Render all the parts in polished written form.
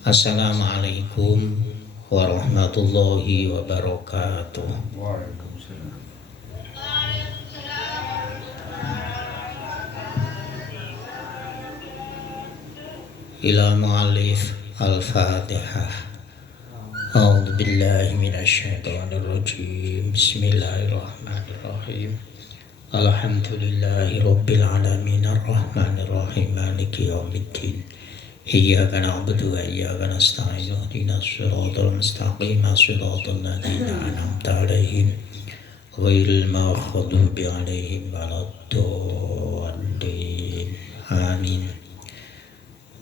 Assalamualaikum warahmatullahi wabarakatuh. Waalaikumsalam. Ila mu'allif al-Fatihah. A'udzu billahi minasyaitonir rajim. Bismillahirrahmanirrahim. Alhamdulillahi rabbil alamin arrahmanir rahim maliki yaumiddin. Iyyaka na'budu wa iyyaka nasta'in ihdinas siratal mustaqim siratal ladzina an'amta 'alaihim ghairil maghdubi 'alaihim waladdallin. Amin.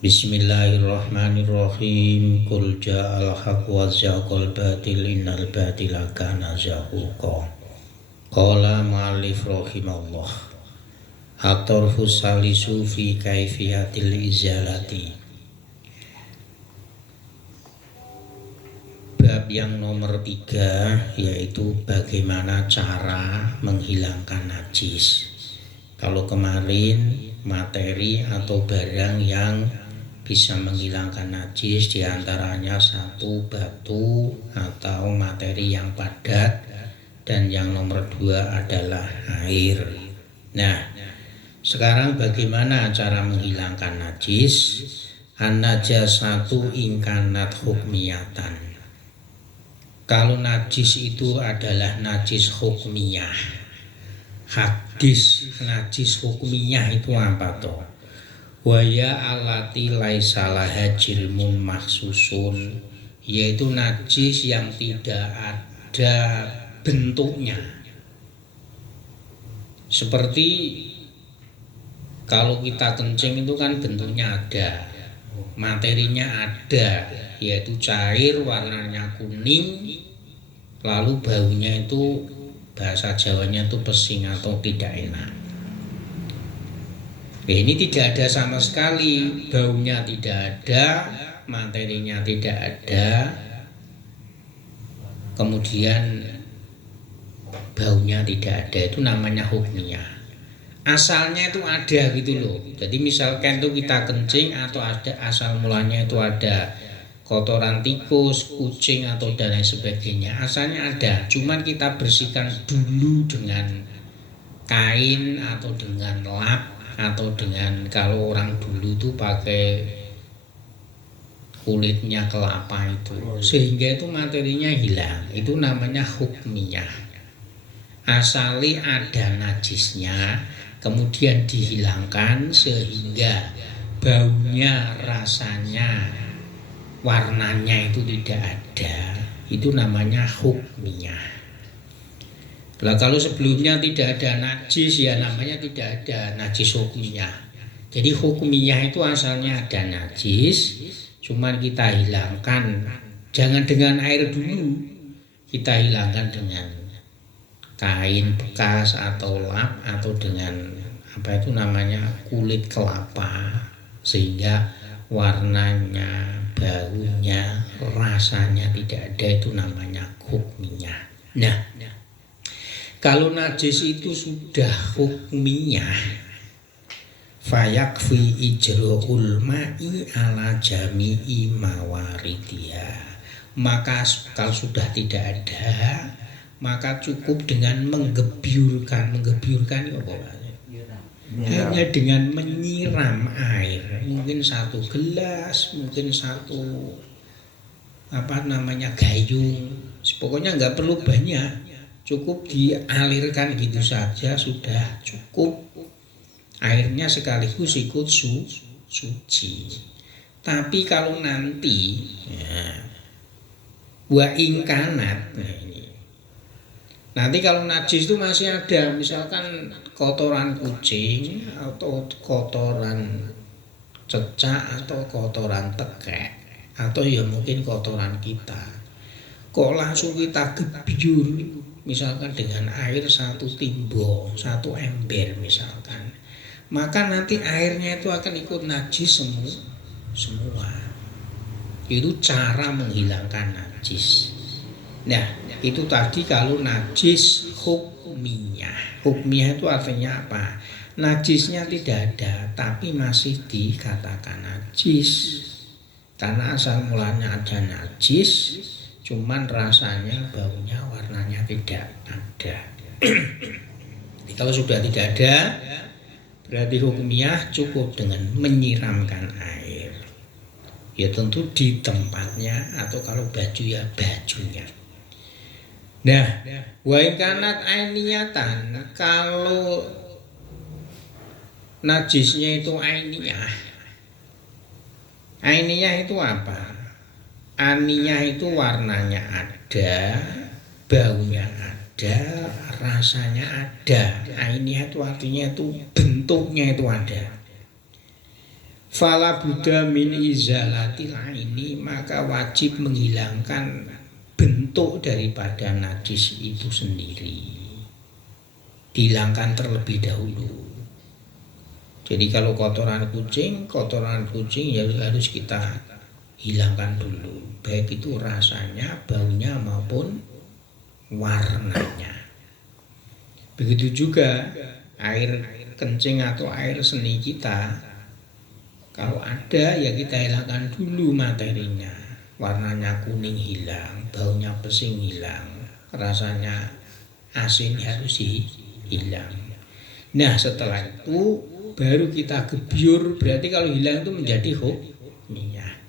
Bismillahirrahmanirrahim. Qul ja'al haqq wa zaqal batil innal batila kana zahuqa. Qala mu'allif rahimallah. At-tarfu salisu fi kaifiyatil izalati. Bab yang nomor 3 yaitu bagaimana cara menghilangkan najis. Kalau kemarin materi atau barang yang bisa menghilangkan najis diantaranya satu batu atau materi yang padat, dan yang nomor 2 adalah air. Nah, sekarang bagaimana cara menghilangkan najis? An-najasatu ingkanat hukmiyatan. Kalau najis itu adalah najis hukmiyah. Hadis najis hukmiyah itu apa toh? Waya alati laisalaha jilmun mahsusun, yaitu najis yang tidak ada bentuknya. Seperti kalau kita kencing itu kan bentuknya ada, materinya ada, yaitu cair, warnanya kuning, lalu baunya itu bahasa Jawanya itu pesing atau tidak enak. Ini tidak ada sama sekali, baunya tidak ada, materinya tidak ada, kemudian baunya tidak ada, itu namanya hukmiyah. Asalnya itu ada gitu loh. Jadi misalkan itu kita kencing atau ada asal mulanya itu ada kotoran tikus, kucing atau dan lain sebagainya, asalnya ada, cuman kita bersihkan dulu dengan kain atau dengan lap atau dengan, kalau orang dulu tuh pakai kulitnya kelapa itu, sehingga itu materinya hilang. Itu namanya hukmiyah. Asali ada najisnya, kemudian dihilangkan sehingga baunya, rasanya, warnanya itu tidak ada. Itu namanya hukmiyah. Nah, kalau sebelumnya tidak ada najis, ya namanya tidak ada najis hukmiyah. Jadi hukmiyah itu asalnya ada najis, cuman kita hilangkan, jangan dengan air dulu, kita hilangkan dengan kain bekas atau lap atau dengan apa itu namanya kulit kelapa, sehingga warnanya, baunya, rasanya tidak ada. Itu namanya hukmiyah. Nah, kalau najis itu sudah hukmiyah, fayakfi ijro'ul ma'i ala jami'i mawaridiha. Maka kalau sudah tidak ada, maka cukup dengan menggebyurkan itu apa? Hanya dengan menyiram air, mungkin 1 gelas, mungkin 1 gayung, pokoknya nggak perlu banyak, cukup dialirkan gitu saja sudah cukup. Airnya sekaligus ikut suci. Tapi kalau nanti wa ingkanat, nanti kalau najis itu masih ada, misalkan kotoran kucing atau kotoran cecak atau kotoran tekek atau ya mungkin kotoran kita, kok langsung kita gebyur misalkan dengan air 1 timbo, 1 ember misalkan, maka nanti airnya itu akan ikut najis semua. Itu cara menghilangkan najis. Nah, itu tadi kalau najis hukmiyah. Hukmiyah itu artinya apa? Najisnya tidak ada, tapi masih dikatakan najis. Karena asal mulanya ada najis, cuman rasanya, baunya, warnanya tidak ada. Jadi kalau sudah tidak ada, berarti hukumiah cukup dengan menyiramkan air. Ya tentu di tempatnya, atau kalau baju ya bajunya. Nah, wa in kanat ainiyatan, kalau najisnya itu ainiyah. Ainiyah itu apa? Ainiyah itu warnanya ada, baunya ada, rasanya ada. Ainiyah itu artinya itu bentuknya itu ada. Fala buddha min izalatil aini, maka wajib menghilangkan bentuk daripada najis itu sendiri. Dihilangkan terlebih dahulu. Jadi kalau kotoran kucing ya harus kita hilangkan dulu. Baik itu rasanya, baunya maupun warnanya. Begitu juga air kencing atau air seni kita. Kalau ada ya kita hilangkan dulu materinya. Warnanya kuning hilang, baunya pesing hilang, rasanya asin harus hilang. Nah setelah itu baru kita gebyur, berarti kalau hilang itu menjadi hukmiyah.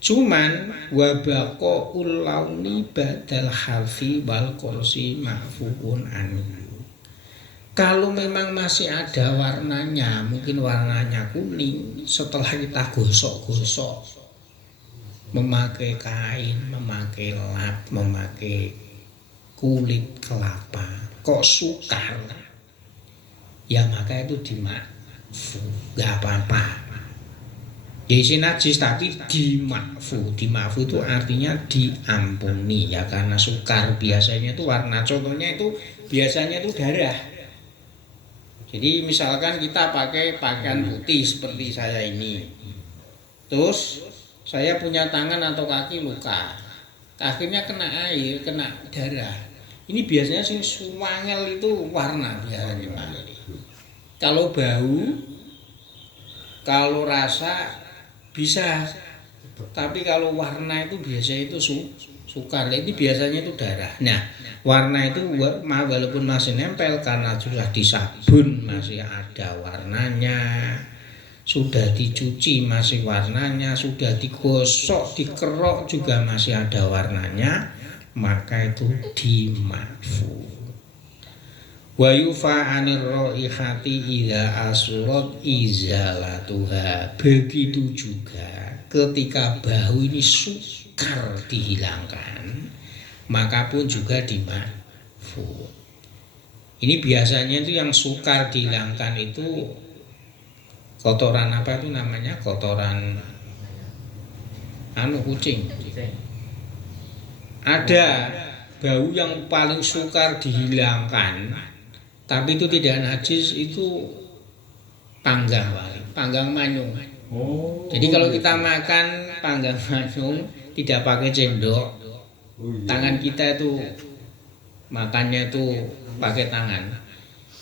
Cuman wabaqaul launi badal harfi wal qursi ma'fuun anhu. Kalau memang masih ada warnanya, mungkin warnanya kuning, setelah kita gosok-gosok, memakai kain, memakai lap, memakai kulit kelapa, kok sukar, ya maka itu dimakfu, gak apa-apa. Jadi najis tapi dimakfu itu artinya diampuni ya, karena sukar biasanya itu warna, contohnya itu biasanya itu darah. Jadi misalkan kita pakai pakaian putih seperti saya ini, terus saya punya tangan atau kaki luka, kakinya kena air, kena darah. Ini biasanya sing suwangel itu warna biasanya. Kalau bau, kalau rasa bisa, tapi kalau warna itu biasanya itu sukar. Ini biasanya itu darah. Nah, warna itu walaupun masih nempel karena sudah disabun masih ada warnanya, sudah dicuci masih warnanya, sudah digosok, dikerok juga masih ada warnanya, maka itu dimakfu. Wa yufa anir raihati idza asurat izalatuha. Begitu juga ketika bau ini sukar dihilangkan, maka pun juga dimakfu. Ini biasanya itu yang sukar dihilangkan itu kotoran apa itu namanya? Kotoran kucing. Ada bau yang paling sukar dihilangkan, tapi itu tidak najis, itu panggang manyung. Jadi kalau kita makan panggang manyung tidak pakai cendok, tangan kita itu makannya itu pakai tangan.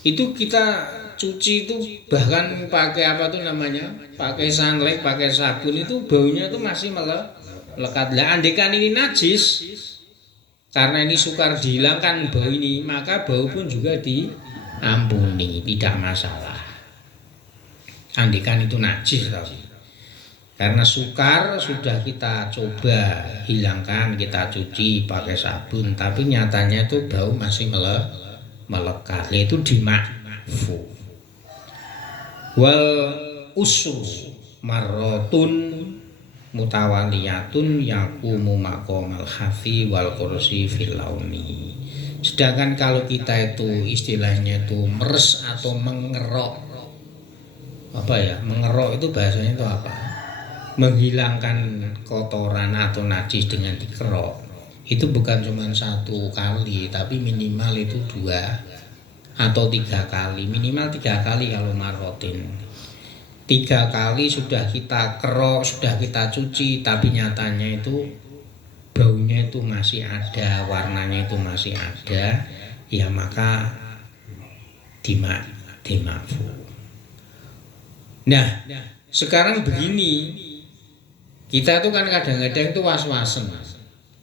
Itu kita cuci itu bahkan pakai apa tuh namanya? Pakai sunlight, pakai sabun, itu baunya itu masih melekat. Lah andekan ini najis, karena ini sukar dihilangkan bau ini, maka bau pun juga diampuni, tidak masalah. Andekan itu najis tau. Karena sukar sudah kita coba hilangkan, kita cuci pakai sabun, tapi nyatanya itu bau masih melekat. Itu dimakfu. Wal usru marrotun mutawaliyatun yaqumu maqamal hafi wal kursi fil launi. Sedangkan kalau kita itu istilahnya itu meres atau mengerok, apa ya, mengerok itu bahasanya itu apa? Menghilangkan kotoran atau najis dengan dikerok. Itu bukan cuma satu kali, tapi minimal itu 2 atau 3 kali. Minimal 3 kali kalau marotin. 3 kali sudah kita kerok, sudah kita cuci, tapi nyatanya itu baunya itu masih ada, warnanya itu masih ada, ya maka dimakfu. Nah, sekarang begini, Kita itu kan kadang-kadang itu was-wasan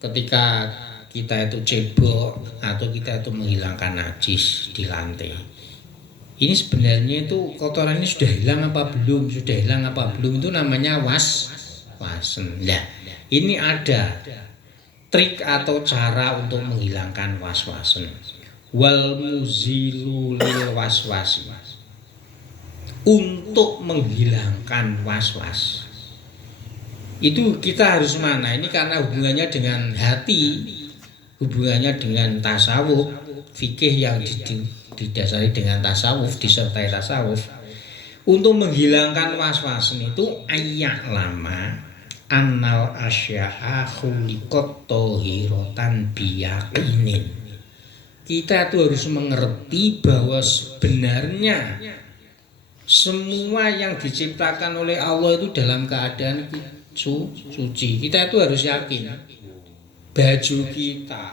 ketika kita itu cebok atau kita itu menghilangkan najis di lantai. Ini sebenarnya itu kotoran ini sudah hilang apa belum? Sudah hilang apa belum? Itu namanya was-wasan. Nah, ini ada trik atau cara untuk menghilangkan was-wasan. Wal muzilu lil waswasi. Untuk menghilangkan was-was. Itu kita harus mana? Ini karena hubungannya dengan hati, hubungannya dengan tasawuf, fikih yang didasari dengan tasawuf, disertai tasawuf. Untuk menghilangkan was-wasan itu ayak lama annal asya'a khuliqat thahiratan biyaqinin. Kita tuh harus mengerti bahwa sebenarnya semua yang diciptakan oleh Allah itu dalam keadaan suci. Kita itu harus yakin. Baju kita,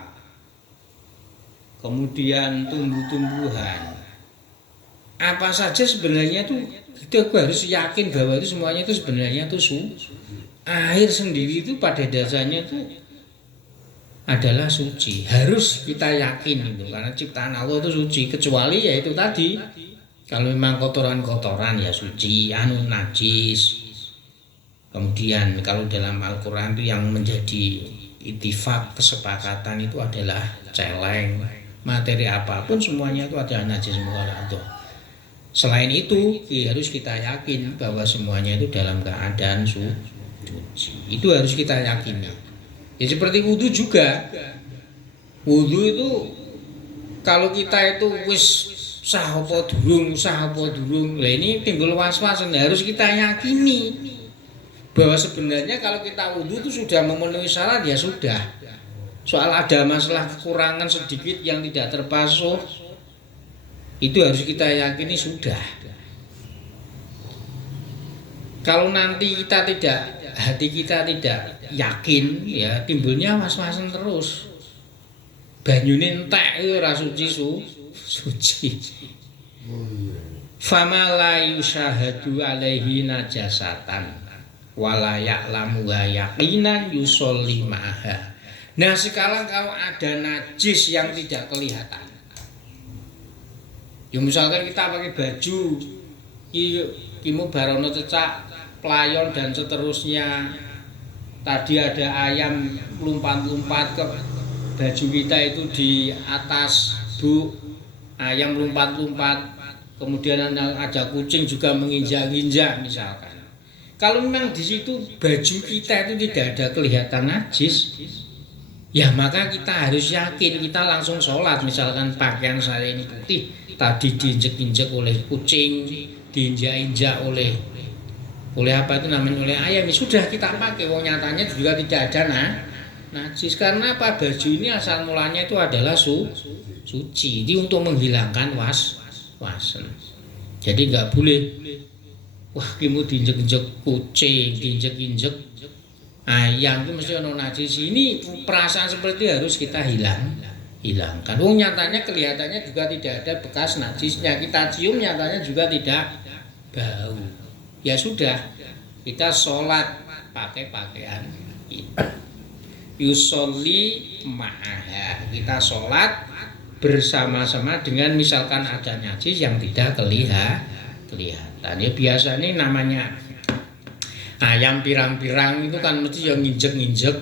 kemudian tumbuh-tumbuhan, apa saja sebenarnya itu kita harus yakin bahwa itu semuanya itu sebenarnya itu suci. Air sendiri itu pada dasarnya itu adalah suci. Harus kita yakin itu karena ciptaan Allah itu suci. Kecuali ya itu tadi, kalau memang kotoran-kotoran ya suci, najis. Kemudian kalau dalam Al-Quran itu yang menjadi ittifaq kesepakatan itu adalah celeng, materi apapun semuanya itu adalah najis mughaladhah. Selain itu harus kita yakin bahwa semuanya itu dalam keadaan suci. Itu harus kita yakini. Ya seperti wudu juga. Wudu itu kalau kita itu wis sah apa durung, lah ini timbul was-was. Harus kita yakini bahwa sebenarnya kalau kita wudu itu sudah memenuhi syarat ya sudah. Soal ada masalah kekurangan sedikit yang tidak terpasuh, itu harus kita yakini sudah. Kalau nanti kita tidak, hati kita tidak yakin, ya timbulnya was-wasan terus. Banyune entek ora suci suci. Fama la yusyahadu alaihi najasatan wala ya'lamu yaqinan yusolli ma'aha. Nah sekarang kalau ada najis yang tidak kelihatan, ya misalkan kita pakai baju kimu barono cecak playon dan seterusnya, tadi ada ayam lompat-lompat ke baju kita itu di atas ayam lompat-lompat, kemudian ada kucing juga menginjak-injak misalkan. Kalau memang di situ baju kita itu tidak ada kelihatan najis, ya maka kita harus yakin, kita langsung sholat. Misalkan pakaian saya ini putih, tadi diinjek-injek oleh kucing, diinjak-injak oleh apa itu namanya, oleh ayam, sudah kita pakai. Wong nyatanya juga tidak ada najis. Karena apa? Baju ini asal mulanya itu adalah suci. Ini untuk menghilangkan was-wasan. Jadi nggak boleh wah kimu diinjek-injek kucing, diinjek-injek ayam, itu mesti ono najis. Ini perasaan seperti harus kita hilangkan. Wong nyatanya kelihatannya juga tidak ada bekas najisnya. Kita cium nyatanya juga tidak bau. Ya sudah, kita sholat pakai pakaian itu. Yusolli ma'aha. Kita sholat bersama-sama dengan misalkan ada najis yang tidak kelihatan. Ya biasanya namanya ayam pirang-pirang itu kan mesti yang nginjek-nginjek,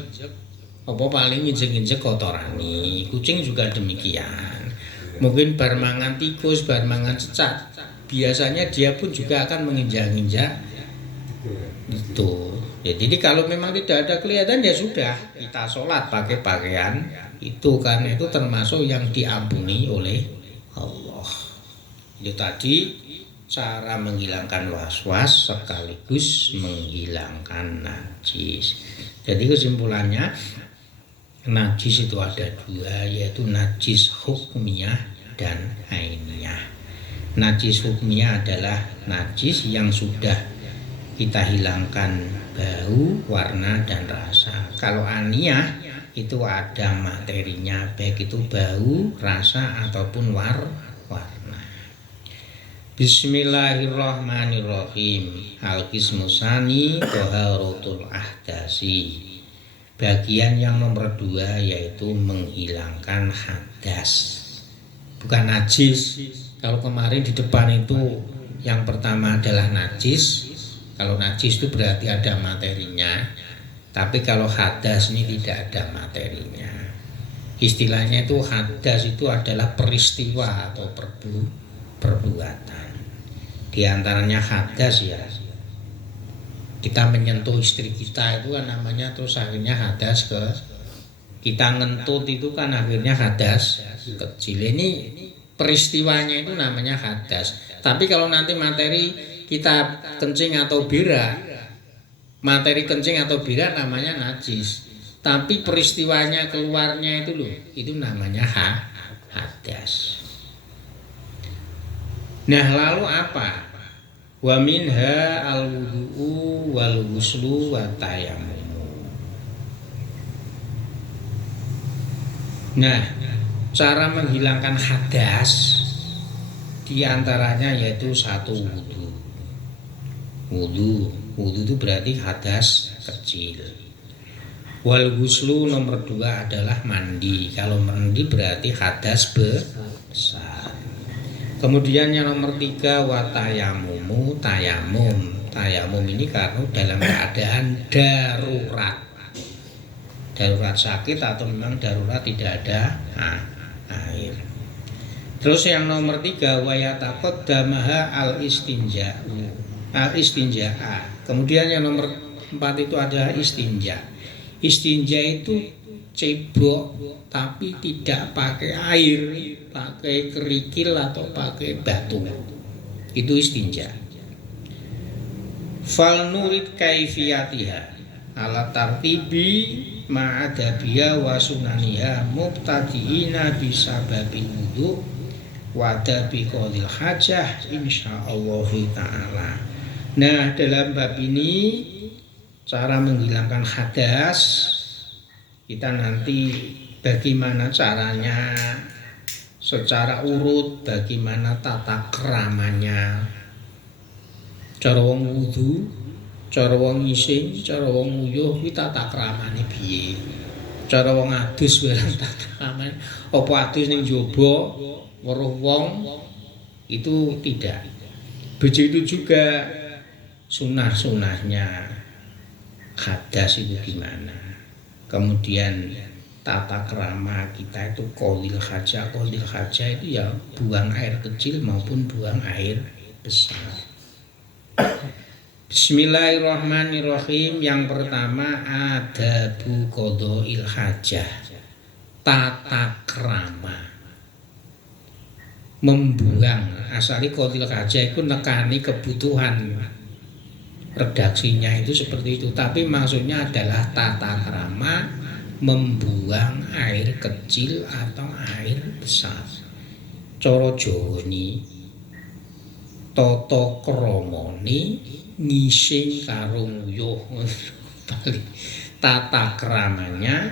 apa paling nginjek-nginjek kotoran nih. Kucing juga demikian. Mungkin bar mangan tikus, bar mangan cecak, biasanya dia pun juga akan menginjak-injak itu. Ya, jadi kalau memang tidak ada kelihatan ya sudah, kita sholat pakai pakaian itu, karena itu termasuk yang diampuni oleh Allah. Itu tadi cara menghilangkan was-was sekaligus menghilangkan najis. Jadi kesimpulannya, najis itu ada dua, yaitu najis hukmiyah dan ainiyah. Najis hukmiyah adalah najis yang sudah kita hilangkan bau, warna, dan rasa. Kalau ainiyah itu ada materinya, baik itu bau, rasa, ataupun warna. Bismillahirrahmanirrahim. Al-qismu tsani taharatul ahdasi. Bagian yang nomor 2 yaitu menghilangkan hadas. Bukan najis. Kalau kemarin di depan itu yang pertama adalah najis. Kalau najis itu berarti ada materinya. Tapi kalau hadas ini tidak ada materinya. Istilahnya itu hadas itu adalah peristiwa atau perbuatan. Di antaranya hadas ya, kita menyentuh istri kita itu kan namanya terus akhirnya hadas ke kita ngentut itu kan akhirnya hadas kecil. Ini peristiwanya itu namanya hadas. Tapi kalau nanti materi kita kencing atau berak, materi kencing atau berak namanya najis. Tapi peristiwanya keluarnya itu loh, itu namanya hadas. Nah, lalu apa? Wa minha al-wudu'u wal ghuslu wa tayammum. Nah, cara menghilangkan hadas di antaranya yaitu satu wudu. Wudu itu berarti hadas kecil. Wal ghuslu nomor 2 adalah mandi. Kalau mandi berarti hadas besar. Kemudian yang nomor 3 watayamumu tayamum. Tayamum ini karena dalam keadaan darurat. Darurat sakit atau memang darurat tidak ada air. Terus yang nomor 3 wayataqaddamaha al-istinja'a. Kemudian yang nomor 4 itu adalah istinja. Istinja itu cebok tapi tidak pakai air, pakai kerikil atau pakai batu. Itu istinja. Fal nurid kaifiyatiha ala tartibi ma'adabiya wa sunaniha mubtadiina bisababil wudu wa adabi qadil hajah insyaallah ta'ala. Nah, dalam bab ini cara menghilangkan hadas kita nanti bagaimana caranya secara urut, bagaimana tata keramanya, cara wong wudu, cara wong ngising, cara wong nguyuh kuwi tata kramane piye, cara wong adus barang tata kramane apa adus ning jaba weruh wong itu tidak. Begitu juga sunah-sunahnya hadas itu gimana. Kemudian tata krama kita itu qadil hajah itu ya buang air kecil maupun buang air besar. Bismillahirrahmanirrahim. Yang pertama adabu qadil hajah. Tata krama membuang. Asali qadil hajah itu nekani kebutuhan. Redaksinya itu seperti itu, tapi maksudnya adalah tata krama membuang air kecil atau air besar. Cara Jawane tata kramane ngising karo nguyuh. Tata kramanya,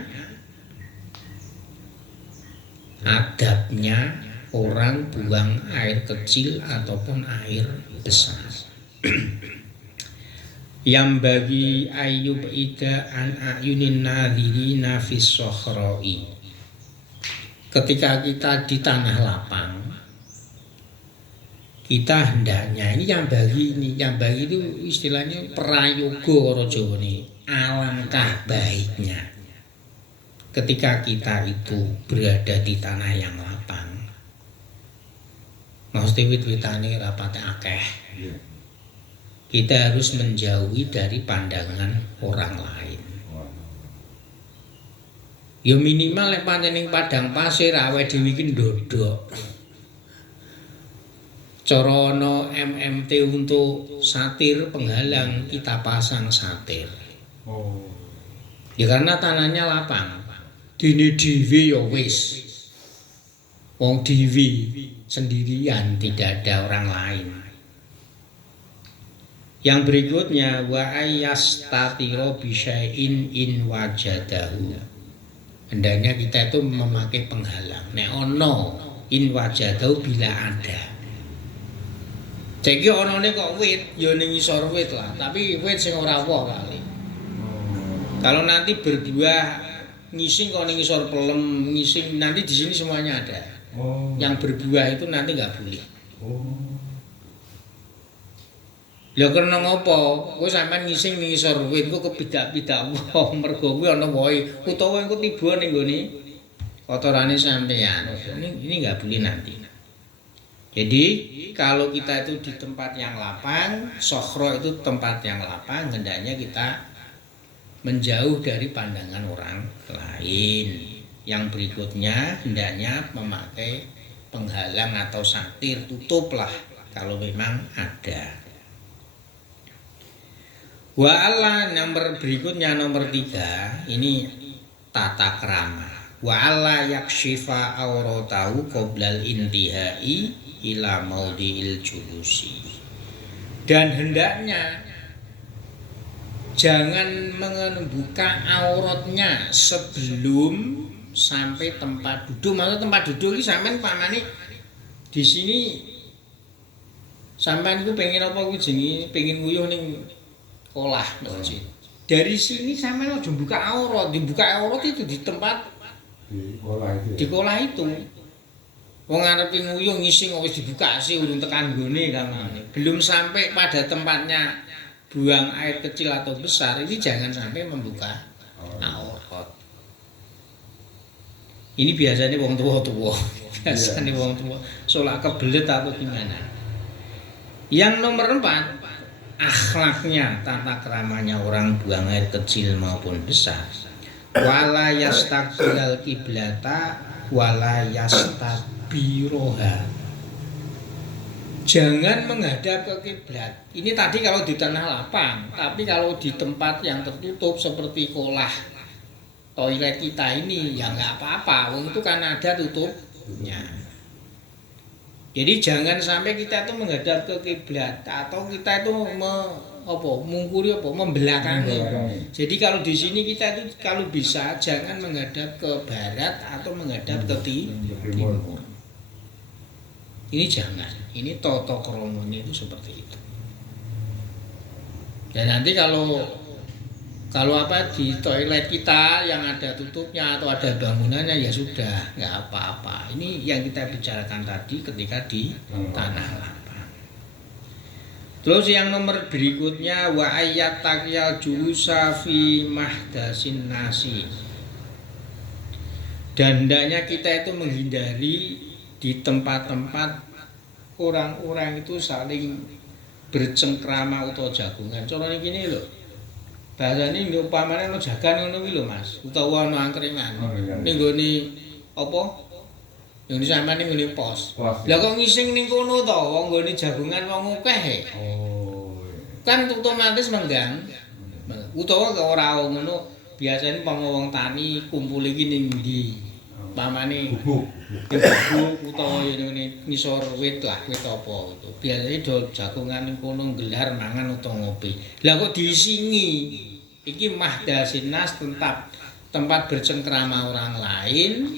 adabnya orang buang air kecil ataupun air besar. Yang bagi ayub ida an ayunin nadhirina fis sokhra'i. Ketika kita di tanah lapang, kita hendaknya ini yang bagi itu istilahnya prayoga orang Jawa ini, alangkah baiknya ketika kita itu berada di tanah yang lapang. Maksudnya wit-witane rapate akeh. Kita harus menjauhi dari pandangan orang lain. Ya minimal lek pancen ning padang pasir awake dhewe iki ndodok. Cara ana MMT untuk satir penghalang kita pasang satir. Ya karena tanahnya lapang. Dene dhewe ya wis. Wong dhewe sendirian tidak ada orang lain. Yang berikutnya wa ayyastatiro bisyai'in in wajadahu. Hendaknya kita itu memakai penghalang. Nek ono in wajadahu bila ada. Cek iki onone kok wit, ya ning ngisor wit lah, tapi wit sing ora woh kali. Kalau nanti berbuah ngising kok ning ngisor pelem, ngising nanti di sini semuanya ada. Yang berbuah itu nanti nggak boleh. Lha karena ngopo? Kowe sampean ngising ning ngisor wit kok kebidak-bidak woh, mergo kuwi ana wohe utawa engko tiba ning gone kotorane sampean. Ini nggak boleh nanti. Jadi kalau kita itu di tempat yang lapang, sokhro itu tempat yang lapang, hendaknya kita menjauh dari pandangan orang lain. Yang berikutnya hendaknya memakai penghalang atau satir, tutuplah kalau memang ada. Wa Allah nomor berikutnya nomor 3, ini tata krama. Wa Allah yakshifa auratahu qoblal intihai ila maudhi'il julusi. Dan hendaknya jangan membuka auratnya sebelum sampai tempat duduk. Maksud tempat duduk iki sampean pamane di sini sampean iku pengen apa kuwi jenenge pengen nguyuh ning kolah masjid. Dari sini sampean aja buka aurat, dibuka aurat itu di tempat di kolah itu. Wong arepe nguyuh ngising wis dibuka sih urung tekan gone kamane. Belum sampai pada tempatnya buang air kecil atau besar, ini jangan sampai membuka aurat. Ini biasanya wong tua-tua. Biasanya wong tua salat kebelet atau gimana. Yang nomor 4, akhlaknya, tata keramanya orang buang air kecil maupun besar. Wala yastaqbilal kiblata wala yastabiroha. Jangan menghadap ke kiblat. Ini tadi kalau di tanah lapang, tapi kalau di tempat yang tertutup seperti kolah toilet kita ini ya nggak apa-apa. Wong itu kan ada tutupnya. Jadi jangan sampai kita itu menghadap ke kiblat atau kita itu mungkuri membelakangi. Jadi kalau di sini kita itu kalau bisa jangan menghadap ke barat atau menghadap ke timur. Ini jangan. Ini tata kramane itu seperti itu. Dan nanti kalau di toilet kita yang ada tutupnya atau ada bangunannya ya sudah, nggak apa-apa. Ini yang kita bicarakan tadi ketika di tanah lapang. Terus yang nomor berikutnya wa ayat taqyal julusa fi mahdasin nasi. Dan hendaknya kita itu menghindari di tempat-tempat orang-orang itu saling bercengkrama atau jagungan. Contohnya gini loh. Bahasane nek upamane ana jagan ngono kuwi lho Mas, utawa ana angkringan. Ning gone apa? Ning sampean ning gone pos. Lah kok ngising ning kono to, wong gone jagungan wong akeh. Kan otomatis menggang. Utawa kok ora ngono, biasane wong tani kumpul iki ning ndi? Pamane gubuk utawa ngene ngisor wit lah, wit apa gitu. Biasane do jagongan ning kono gelar mangan utawa ngopi. Lah kok diisingi? Iki mahdasin nas, tempat bercengkrama orang lain,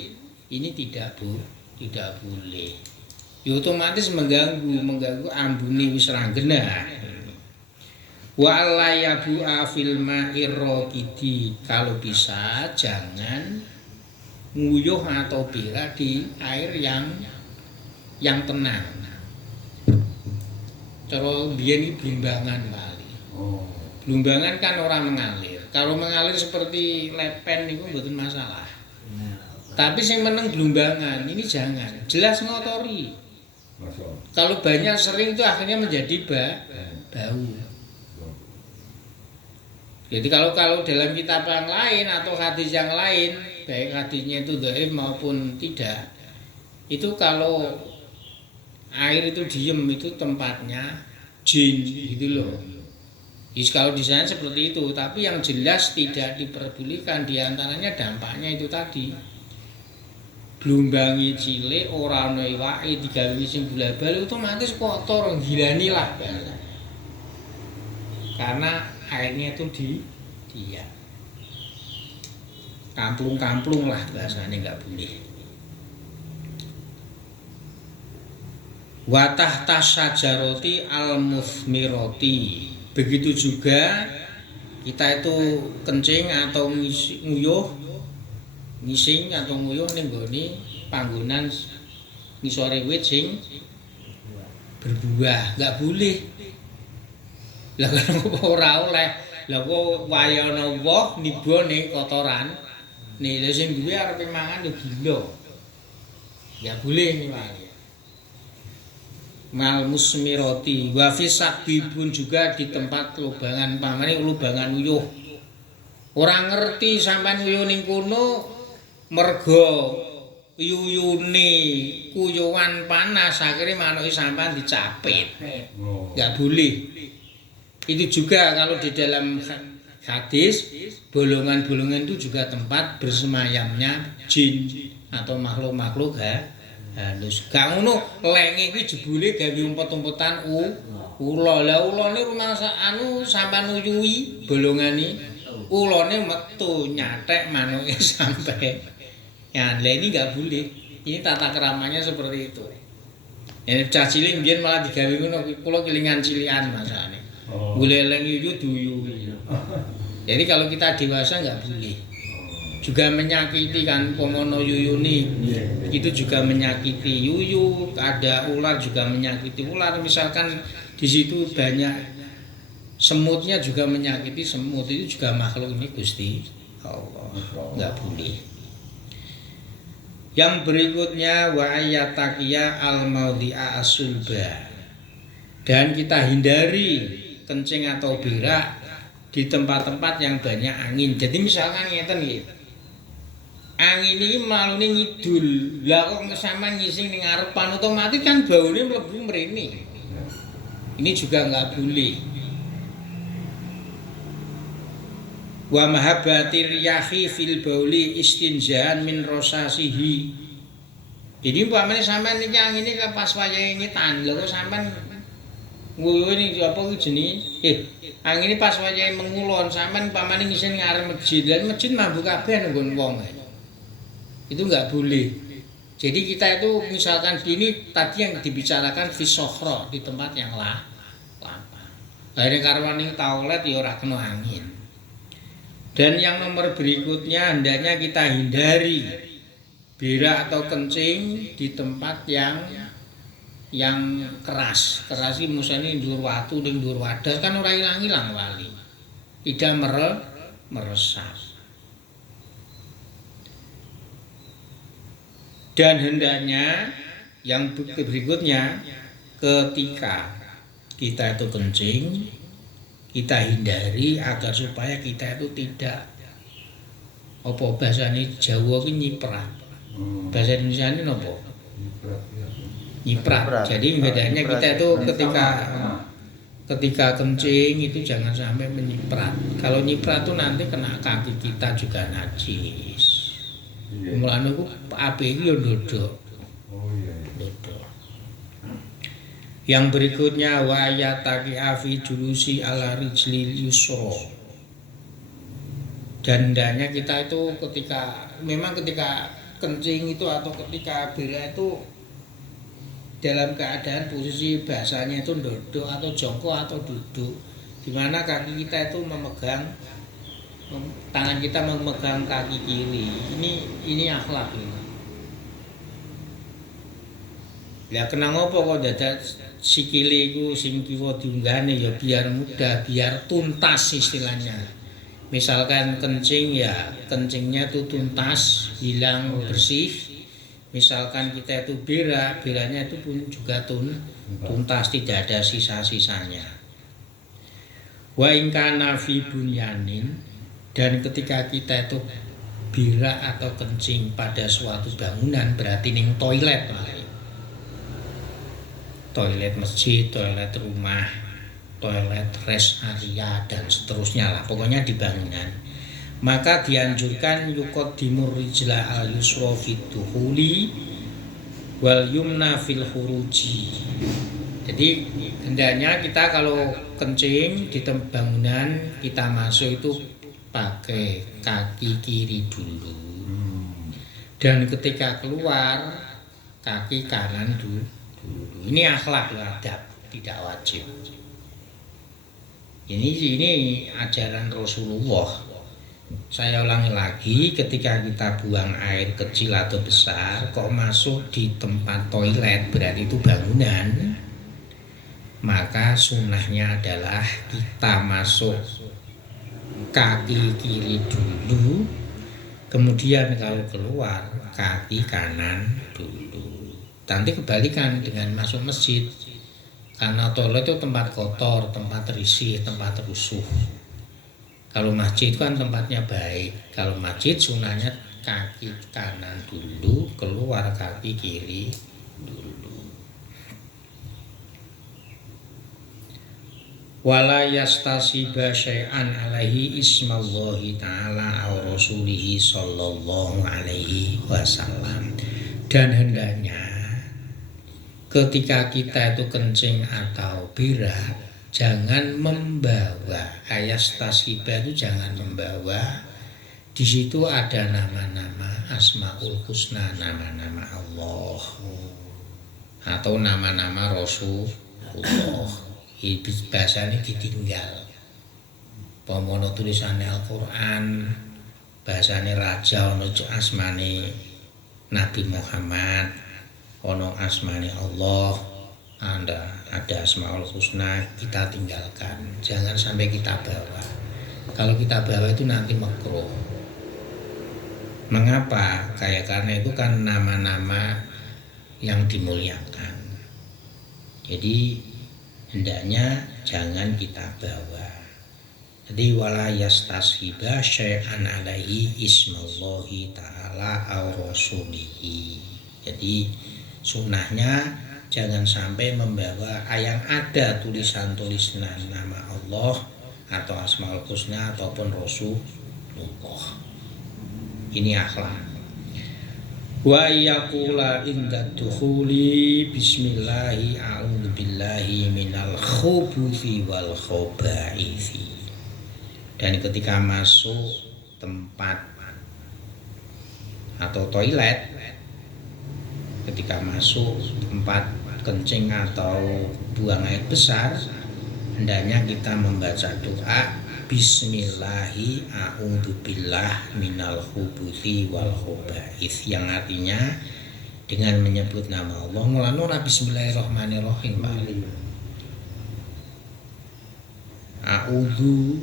ini tidak boleh. Ya otomatis mengganggu ambune wis ra genah. Wa la yabu'a fil ma'ir raqidi. Kalau bisa jangan nguyuh atau berak di air yang tenang. Cara biyen iki blimbangan kali. Blimbangan kan orang mengalir. Kalau mengalir seperti lepen itu mboten masalah. Tapi sing meneng blimbangan ini jangan. Jelas ngotori. Kalau banyak sering itu akhirnya menjadi bau. Jadi kalau dalam kitab yang lain atau hadis yang lain, baik hadisnya itu dhaif maupun tidak, itu kalau air itu diem itu tempatnya jin gitu loh. Jadi kalau di sana seperti itu, tapi yang jelas tidak diperbolehkan diantaranya dampaknya itu tadi. Blumbangi cilik ora ana iwake digawe sing bola-bali otomatis kotor ngilani lah bahasa. Karena airnya itu dia kamplung-kamplung lah bahasanya nggak boleh. Wa tahta syajarati al-muthmirati. Begitu juga kita itu kencing atau nguyuh, ngising atau nguyuh ning nggone panggonan ngisore wit sing berbuah, enggak boleh. Lah kok ora oleh. Lah kok wayana woh niba ning kotoran. Nih lha sing duwe arepe mangan yo gila. Ya boleh nih wae. Mal musmirati wa fi sakbibun juga di tempat lubangan pamane lubangan uyuh. Ora ngerti sampean uyuh ning kono mergo yuyune kuyuhan panas akhirnya manuke sampean dicapit. Enggak boleh. Itu juga kalau di dalam hadis bolongan-bolongan itu juga tempat bersemayamnya jin atau makhluk-makhluk halus. Gak ngono lenge kuwi jebule gawe umpet-umpetan ula. Lah ulane rumah sampean uyuhi bolongane. Ulane metu nyatek manuke sampai. Ya, lah ini enggak boleh. Ini tata keramanya seperti itu. Ini cah cilik mbiyen malah digawe ngono, kula kelingan cilikan masane. Guleleng yuyu duyu. Jadi kalau kita dewasa enggak boleh. Juga menyakiti kan pomono yuyuni. Itu juga menyakiti yuyu, ada ular juga menyakiti ular. Misalkan di situ banyak semutnya juga menyakiti semut, itu juga makhluk ini Gusti Allah. Enggak boleh. Yang berikutnya wa ayataqiya al-maudhi'a as-sulba. Dan kita hindari kencing atau berak di tempat-tempat yang banyak angin. Jadi misalkan ngeten nggih. Angin iki malune ngidul. Lah kok sampean ngising ning ngarepan otomatis kan baune mlebu mrene. Ini juga enggak boleh. Wa mahabbatir riyahi fil bauli istinjaan min rosasihi. Jadi umpamane sampean iki angine pas wayahe ngitan, lho kok sampean nguyuh ini apa iki jenenge? Angine pas wayahe mengulon, sampean umpamane ngising ngarep masjid, lan masjid mambu kabeh nggon wong. Itu enggak boleh. Jadi kita itu misalkan ini tadi yang dibicarakan fi sokhra di tempat yang lapang. Akhirnya karwane toilet ya ora kena angin. Dan yang nomor berikutnya hendaknya kita hindari berak atau kencing di tempat yang keras. Keras iki musane ndur watu ning ndur wadas kan ora ilang-ilang wali. Tidak meresap. Dan hendaknya yang berikutnya ketika kita itu kencing kita hindari agar supaya kita itu tidak apa bahasane Jawa ki nyiprat. Bahasa Indonesia ini apa? Nyiprat. Jadi bedanya kita itu ketika kencing itu jangan sampai menyiprat. Kalau nyiprat itu nanti kena kaki kita juga najis. Mulane ku ape iki yo ndodok. Yang berikutnya wa ayataqi afi julusi ala rijlil yusra. Dan hendaknya kita itu ketika kencing itu atau ketika berak itu dalam keadaan posisi bahasanya itu ndodok atau jongkok atau duduk, di mana kaki kita itu memegang tangan kita memegang kaki kiri. Ini akhlak ini. Ya kenang apa kok dadak sikile iku sing kiwa diunggahne ya biar mudah, biar tuntas istilahnya. Misalkan kencing ya kencingnya itu tuntas, hilang bersih. Misalkan kita itu beraknya itu pun juga tuntas, tidak ada sisa-sisanya. Wa in kana fi bunyanin, dan ketika kita itu berak atau kencing pada suatu bangunan berarti ning toilet. Toilet masjid, toilet rumah, toilet rest area dan seterusnya lah, pokoknya di bangunan. Maka dianjurkan yuqaddimur rijla al yusra fit dukhuli wal yumna fil khuruji. Jadi hendaknya kita kalau kencing di bangunan kita masuk itu pakai kaki kiri dulu. Dan ketika keluar kaki kanan dulu. dulu. Ini akhlak adab, tidak wajib. Ini ajaran Rasulullah. Saya ulangi lagi, ketika kita buang air kecil atau besar kok masuk di tempat toilet, berarti itu bangunan, maka sunnahnya adalah kita masuk kaki kiri dulu, kemudian kalau keluar kaki kanan dulu. Nanti kebalikan dengan masuk masjid, karena toilet itu tempat kotor, tempat risih, tempat rusuh. Kalau masjid kan tempatnya baik. Kalau masjid sunnahnya kaki kanan dulu, keluar kaki kiri dulu. Wala yastasiba syai'an alaihi ismallahi ta'ala aw rasulihi sallallahu alaihi wasallam. Dan hendaknya ketika kita itu kencing atau berak, jangan membawa ayastasiba, itu jangan membawa. Di situ ada nama-nama Asmaul Husna, nama-nama Allah atau nama-nama Rasulullah. Bahasanya ditinggal. Pomono tulisannya Al-Quran, bahasanya raja, ono asmane Nabi Muhammad, ono asmane Allah, ada Asmaul Husna, kita tinggalkan, jangan sampai kita bawa. Kalau kita bawa itu nanti makruh. Mengapa? Karena itu kan nama-nama yang dimuliakan. Jadi hendaknya jangan kita bawa. Jadi wala yastashiba syai'an alaihi ismallahi ta'ala aw rasulihi. Jadi sunnahnya jangan sampai membawa yang ada tulisan-tulisan nama Allah atau Asmaul Husna ataupun Rasulullah. Ini akhlak. Wa yaqula inda dukhuli bismillahi a'udzu billahi minal khubuthi wal khabaithi. Dan ketika masuk tempat atau toilet, ketika masuk tempat kencing atau buang air besar, hendaknya kita membaca doa Bismillahi a'udzubillah minal khubuthi wal khaba'ith, yang artinya dengan menyebut nama Allah. Mulanya bismillahirrahmanirrahim. A'udzu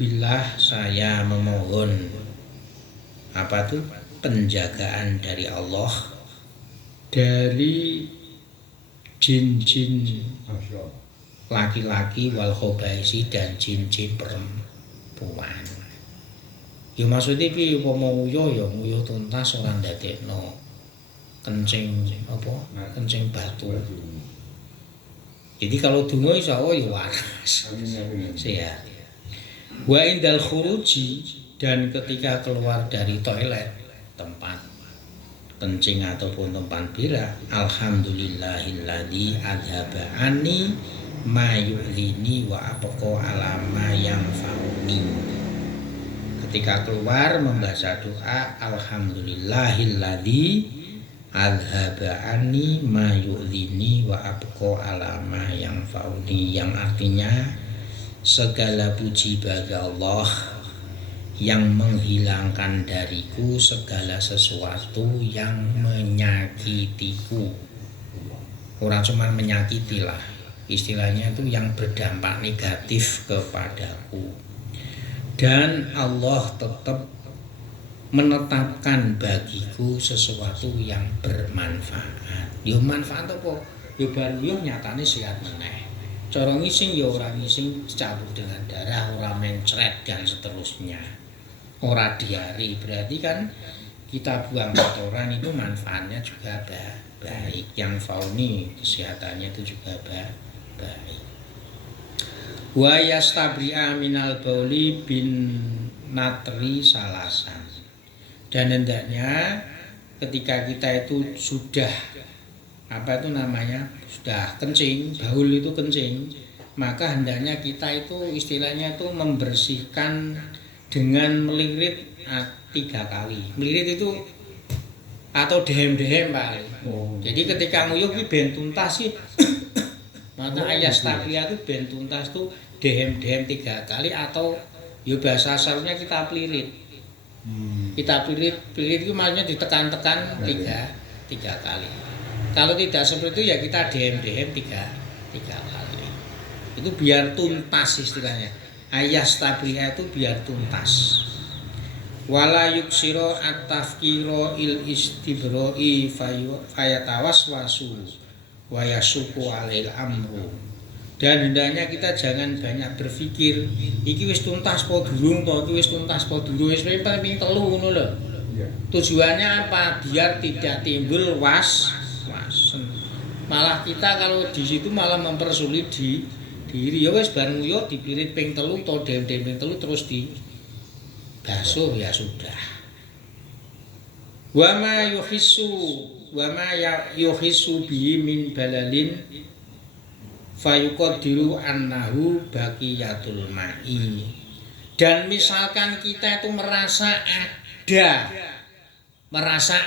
billah, saya memohon apa tuh? Penjagaan dari Allah dari jin-jin laki-laki wal khobaisi, dan jin-jin perempuan. Ya maksudnya ki umpama nguyu tuntas ora ndadekno kencing apa? Kencing batu. Jadi kalau donga insyaallah ya waras. Sehat. Wa indal khuruji, dan ketika keluar dari toilet, tempat kencing ataupun tempat berak, alhamdulillahilladzi adhaba anni ma yu'lini wa abqa ala ma yanfa'uni. Ketika keluar membaca doa alhamdulillahilladzi adhaba anni ma yu'lini wa abqa ala ma yanfa'uni, yang artinya segala puji bagi Allah yang menghilangkan dariku segala sesuatu yang menyakitiku. Orang cuma menyakiti lah, istilahnya itu yang berdampak negatif kepadaku. Dan Allah tetap menetapkan bagiku sesuatu yang bermanfaat. Yo manfaat apa? Yo baru yo nyatane sehat meneh. Cara ngising ya ora ngising campur dengan darah, ora mencret dan seterusnya. Ora diare, berarti kan kita buang kotoran itu manfaatnya juga baik. Yang fauni kesehatannya itu juga baik. Wa yastabri'a minal bauli bin natri salasan. Dan hendaknya ketika kita itu sudah sudah kencing, baul itu kencing, maka hendaknya kita itu istilahnya itu membersihkan dengan melirit 3 kali. Melirit itu atau dehem-dehem Pak. Oh. Jadi ketika nguyuh ki ben tuntas sih mata ayat stabilah itu ben tuntas tuh dehem-dehem 3 kali atau ya bahasa asalnya kita pelirit. Kita pelirit itu maksudnya ditekan-tekan 3 kali. Kalau tidak seperti itu ya kita dehem-dehem 3 kali. Itu biar tuntas istilahnya. Ayat stabilah itu biar tuntas. Wala yuksiro at-tafkiro il istibroi fayatawaswasu wa yasuku alail amru. Dan hendaknya kita jangan banyak berpikir iki wis tuntas po durung to, iki wis tuntas po durung, wis ping 3 ngono lho. Tujuannya apa? Biar tidak timbul was-wasen. Malah kita kalau di situ malah mempersulit diri. Ya wis bar nguyuh dipirit ping 3 to dem-dem ping 3 terus di basuh ya sudah. Wa ma yuhissu bihi min balalin fayuqadiru annahu baqiyatul ma'i. Dan misalkan kita itu merasa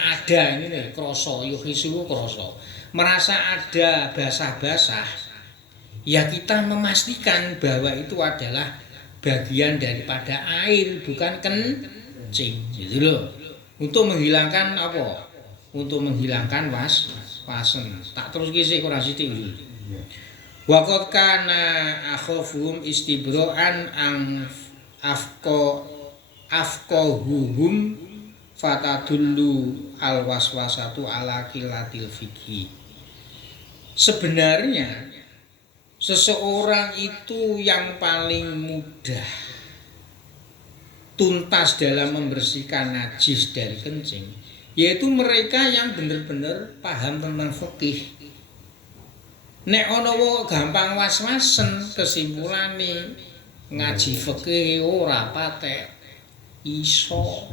ada ini nih kroso yuhissu kroso. Merasa ada basah-basah. Ya kita memastikan bahwa itu adalah bagian daripada air bukan kencing gitu loh. Untuk menghilangkan apa? Untuk menghilangkan wasen. Tak terus ki ora sithik iki. Wa qad kana akhafuhum istibro'an ang afqahuhum fatadullu al waswasatu ala qillatil fikhi. Sebenarnya seseorang itu yang paling mudah tuntas dalam membersihkan najis dari kencing, yaitu mereka yang benar-benar paham tentang fikih. Nek ana wong gampang was-wasen kesimpulane ngaji fikih ora patek iso.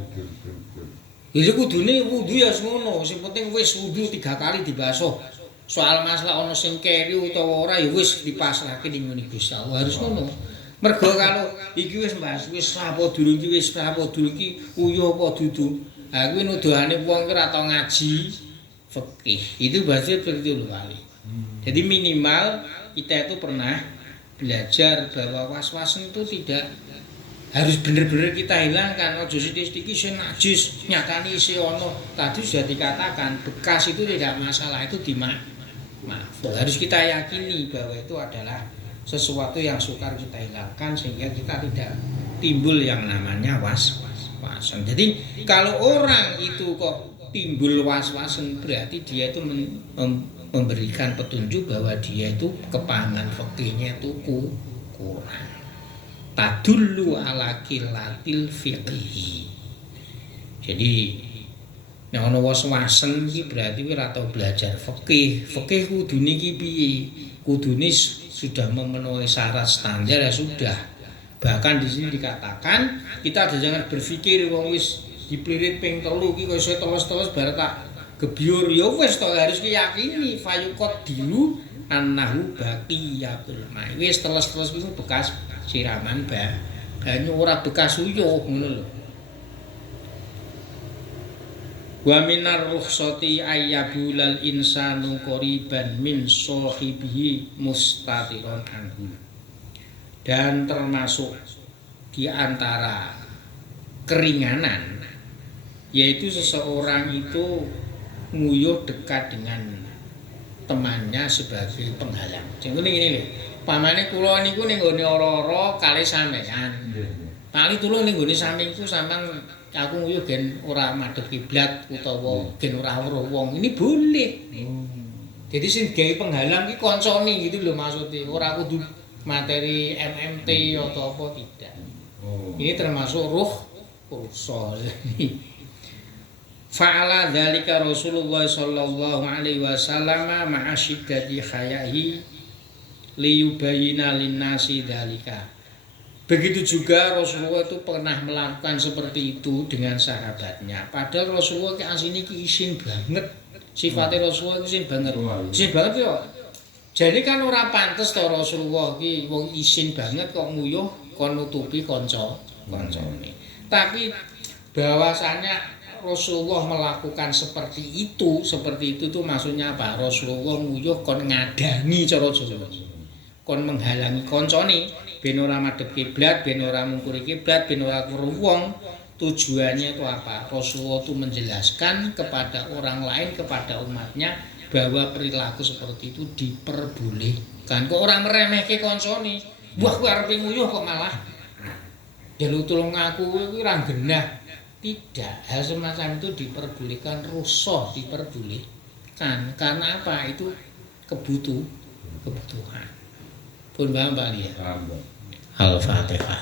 Jadi kudune wudu ya ngono, sing penting wis wudu 3 kali dibasuh. Soal masalah ono sing keri utawa ora ya wis dipasrahke ning ngene Gusti Allah, harus ngono. Mergo kalau iki wis mbahas wis apa durung iki wis apa durung iki uyuh apa dudu. Ha kuwi nuduhane wong ki ora tau ngaji fikih. Itu berarti seperti itu kali. Jadi minimal kita itu pernah belajar bahwa was-wasen itu tidak harus benar-benar kita hilangkan. Ojo sithik-sithik sing najis nyatani isi ono. Tadi sudah dikatakan bekas itu tidak masalah, itu harus kita yakini bahwa itu adalah sesuatu yang sukar kita hilangkan sehingga kita tidak timbul yang namanya was-wasen. Jadi kalau orang itu kok timbul was-wasen berarti dia itu memberikan petunjuk bahwa dia itu kepahaman fikihnya itu kurang. Tadullu ala qillatil fiqhi. Jadi nek ana was-wasen iki berarti ora tau belajar fikih. Fikih kudune iki piye? Kudune sudah memenuhi syarat standar ya sudah. Bahkan di sini dikatakan kita jangan berpikir wong wis diplirit ping 3 iki kok iso teles-teles bar tak gebyur ya wis to harus diyakini fayuqad dilu annahu baqiyatul ma'i. Wis teles-teles iku bekas siraman banyu ora bekas uyuh ngono lho. Wa minar rukhsati ayyabulal insanu qoriban min sahibihi mustatiron anhu. Dan termasuk di antara keringanan yaitu seseorang itu nguyuh dekat dengan temannya sebagai penghalang. Contohnya ngene lho. Pamane kula niku ning nggone ora-ora kalih sampean. Kali tulung ning nggone sampingku sampean aku nguyuh gen ora madhep kiblat utawa gen ora weruh wong. Ini boleh. Jadi sing gawe penghalang ki kancane gitu lho maksudnya. Ora kudu materi MMT atau apa tidak. Ini termasuk rukhsah. Fa'ala dzalika Rasulullah sallallahu alaihi wasallam ma'a syiddati hayahi liyubayyina linnasi dzalika. Begitu juga Rasulullah itu pernah melakukan seperti itu dengan sahabatnya. Padahal Rasulullah ki asline ki isin banget. Sifatnya Rasulullah isin banget. Isin banget yo. Jadi kan ora pantes to Rasulullah ki wong isin banget kok nguyuh kon nutupi kanca-kancane. Tapi bahwasanya Rasulullah melakukan seperti itu tuh maksudnya apa? Rasulullah nguyuh kon ngadani cara Jawa. Kon menghalangi koncone ben ora madhep kiblat, ben ora mungkuri kiblat, ben ora weruh wong. Tujuannya itu apa? Rasulullah itu menjelaskan kepada orang lain, kepada umatnya bahwa perilaku seperti itu diperbolehkan. Kok orang meremehke koncone? Wah, kowe arep nguyuh kok malah jaluk tulung aku kuwi ora genah. Tidak, hal semacam itu diperbolehkan, rusuh diperbolehkan. Karena apa? Itu kebutuhan. Pun paham Pak Lia? Al-Fatihah.